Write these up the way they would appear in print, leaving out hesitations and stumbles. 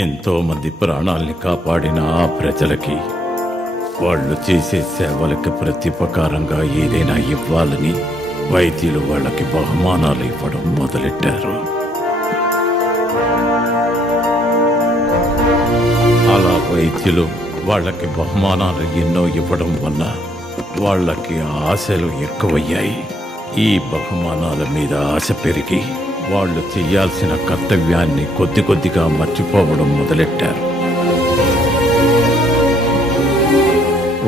ఎంతో మంది ప్రాణాల్ని కాపాడిన ఆ ప్రజలకి వాళ్ళు చేసే సేవలకి ప్రత్యుపకారంగా ఏదైనా ఇవ్వాలని వైద్యులు వాళ్ళకి బహుమానాలు ఇవ్వడం మొదలెట్టారు. అలా వైద్యులు వాళ్ళకి బహుమానాలు ఎన్నో ఇవ్వడం వల్ల వాళ్ళకి ఆశలు ఎక్కువయ్యాయి. ఈ బహుమానాల మీద ఆశ పెరిగి వాళ్ళు చేయాల్సిన కర్తవ్యాన్ని కొద్ది కొద్దిగా మర్చిపోవడం మొదలెట్టారు.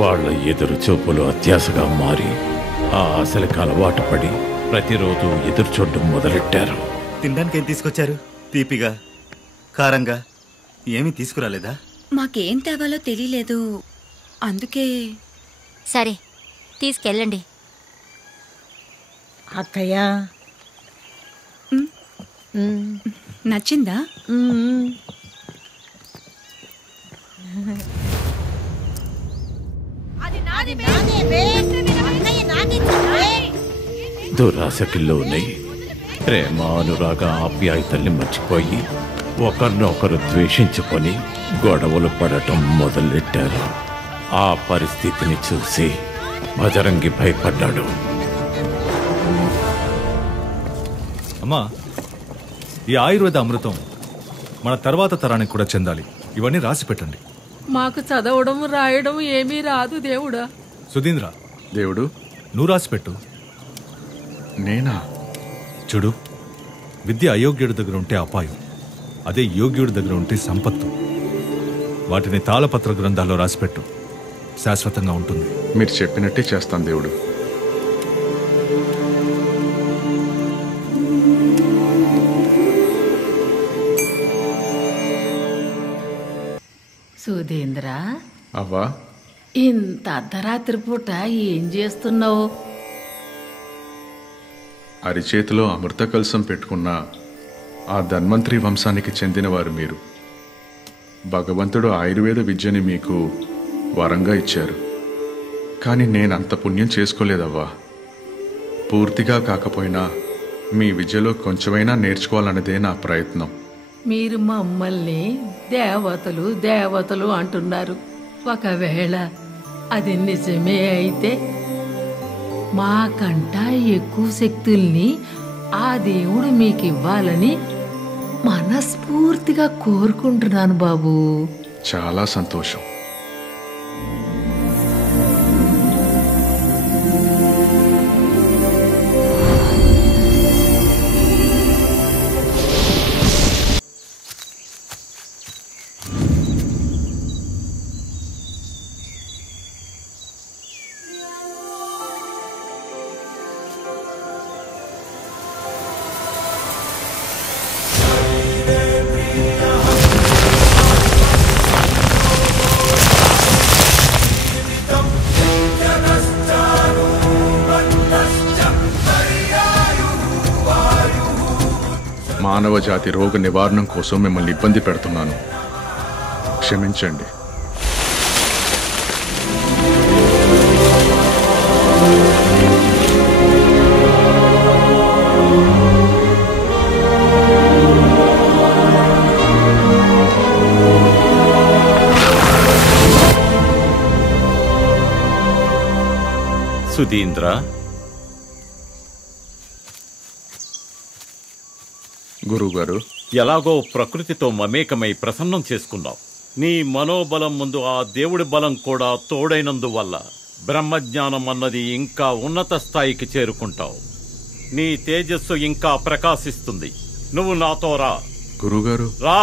వాళ్ళ ఎదురు చూపులు అత్యాశగా మారి ఆ ఆశలకు అలవాటు పడి ప్రతిరోజు ఎదురు చూడడం మొదలెట్టారు. తినడానికి ఏం తీసుకొచ్చారు? తీపిగా, కారంగా ఏమీ తీసుకురాలేదా? మాకేం తేవాలో తెలియలేదు, అందుకే. సరే తీసుకెళ్ళండి. అక్కయ్య నచ్చిందా? దురాశకి లోనై ప్రేమ, అనురాగ, ఆప్యాయతల్ని మర్చిపోయి ఒకరినొకరు ద్వేషించుకొని గొడవలు పడటం మొదలెట్టారు. ఆ పరిస్థితిని చూసి భజరంగి భయపడ్డాడు. అమ్మా, ఈ ఆయుర్వేద అమృతం మన తర్వాత తరానికి కూడా చెందాలి. ఇవన్నీ రాసి పెట్టండి. మాకు చదవడం రాయడం ఏమీ రాదు దేవుడా. సుధీంద్ర, దేవుడు నువ్వు రాసి పెట్టు. నేనా? చూడు, విద్య అయోగ్యుడి దగ్గర ఉంటే అపాయం, అదే యోగ్యుడి దగ్గర ఉంటే సంపత్తు. వాటిని తాళపత్ర గ్రంథాల్లో రాసిపెట్టు, శాశ్వతంగా ఉంటుంది. మీరు చెప్పినట్టే చేస్తాను దేవుడు. సుధీంద్ర, అవ్వా, ఇంత అర్ధరాత్రి పూట ఏం చేస్తున్నావు? అరిచేతిలో అమృత కలసం పెట్టుకున్న ఆ ధన్వంతరి వంశానికి చెందినవారు మీరు. భగవంతుడు ఆయుర్వేద విద్యని మీకు వరంగా ఇచ్చారు. కానీ నేనంత పుణ్యం చేసుకోలేదవ్వా. పూర్తిగా కాకపోయినా మీ విద్యలో కొంచెమైనా నేర్చుకోవాలన్నదే నా ప్రయత్నం. మీరు మమ్మల్ని దేవతలు దేవతలు అంటున్నారు. ఒకవేళ అది నిజమే అయితే మాకంట ఎక్కువ శక్తుల్ని ఆ దేవుడు మీకు ఇవ్వాలని మనస్ఫూర్తిగా కోరుకుంటున్నాను బాబు. చాలా సంతోషం. మానవ జాతి రోగ నివారణం కోసం మిమ్మల్ని ఇబ్బంది పెడుతున్నాను, క్షమించండి. సుధీంద్ర, గురువుగారు, ఎలాగో ప్రకృతితో మమేకమై ప్రసన్నం చేసుకున్నావు. నీ మనోబలం ముందు ఆ దేవుడి బలం కూడా తోడైనందువల్ల బ్రహ్మజ్ఞానం అన్నది ఇంకా ఉన్నత స్థాయికి చేరుకుంటావు. నీ తేజస్సు ఇంకా ప్రకాశిస్తుంది. నువ్వు నాతో రా. గురువుగారు, రా.